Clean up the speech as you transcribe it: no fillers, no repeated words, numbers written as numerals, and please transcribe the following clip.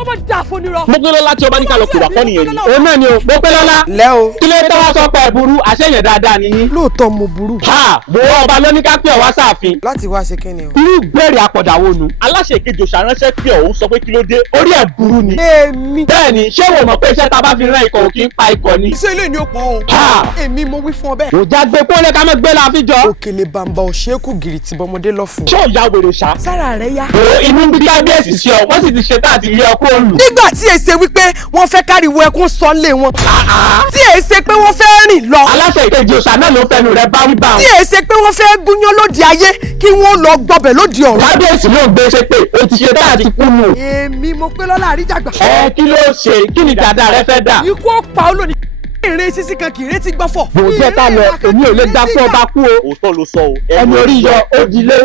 kó mọ̀ dà fún nírọ̀. MOPÉLÓLÁ tí ọba ní ká lọ kúrò àkọ́ nìyẹn ni. òun náà ni o MOPÉLÓLÁ. lẹ́ o. kí ló tọ́wọ́ sọ pé burú àṣẹyàn dáadáa nìyí. lóòótọ́ mo burú. ha mo ọba ló ní ká pè ọ wá sáàfin. láti wá ṣe kí ni o. irú ìbéèrè àpọ̀dàwọ̀ nu. aláṣẹ ìkejì òṣàránṣẹ́ pé òun sọ pé kí ló dé orí ẹ̀ burú ni. èmi. bẹ́ẹ̀ni ṣé wò mọ̀ pé iṣẹ́ tá a bá fi rán ikọ̀ òkì ń pa ikọ̀ ni. iṣẹ́ ilé ni ó pọ̀ o. èmi mo wí fún ọ bẹ́ẹ̀. kò já gbé pọ́nlẹ́ ká mọ́ gbé láàfin jọ. òkèlè bàǹbà òṣèkú gìrì ti bọmọdé lọ fún. ṣé ò ya wèrè ṣá. sára rẹ yá. o inú ń bí kábíyèsí sí ọ wọ́n sì ti ṣe tá àti ilé ọkọ òlù. nígbà tí èsè wípé wọ́n fẹ́ káriwo ẹkún sọ lé wọn. tí èsè pé wọ́n fẹ́ rìn lọ. aláṣẹ ìkejì òṣà náà ló fẹnu rẹ̀ bá wí bá wọn. tí èsè pé wọ́n fẹ́ gúnyán lóde ayé kí wọ́n lọ gbọbẹ̀ lóde ọ̀run. kábíyèsí ló ń gbé ṣe pé o ti ṣe tá àti kú nù. èmi MOPÉLÓLÁ àríjàgbà. kí ló ṣe kí ni dàda rẹ fẹ́ dà. ikú ó pa olóòní. ìrìn sísí kan kì í retí gbọ́fọ̀. bò jẹ́ ká lọ èmi ò lè gbà fún ọba kú o. òótọ́ ló sọ o. ẹni orí yọ ó dilé.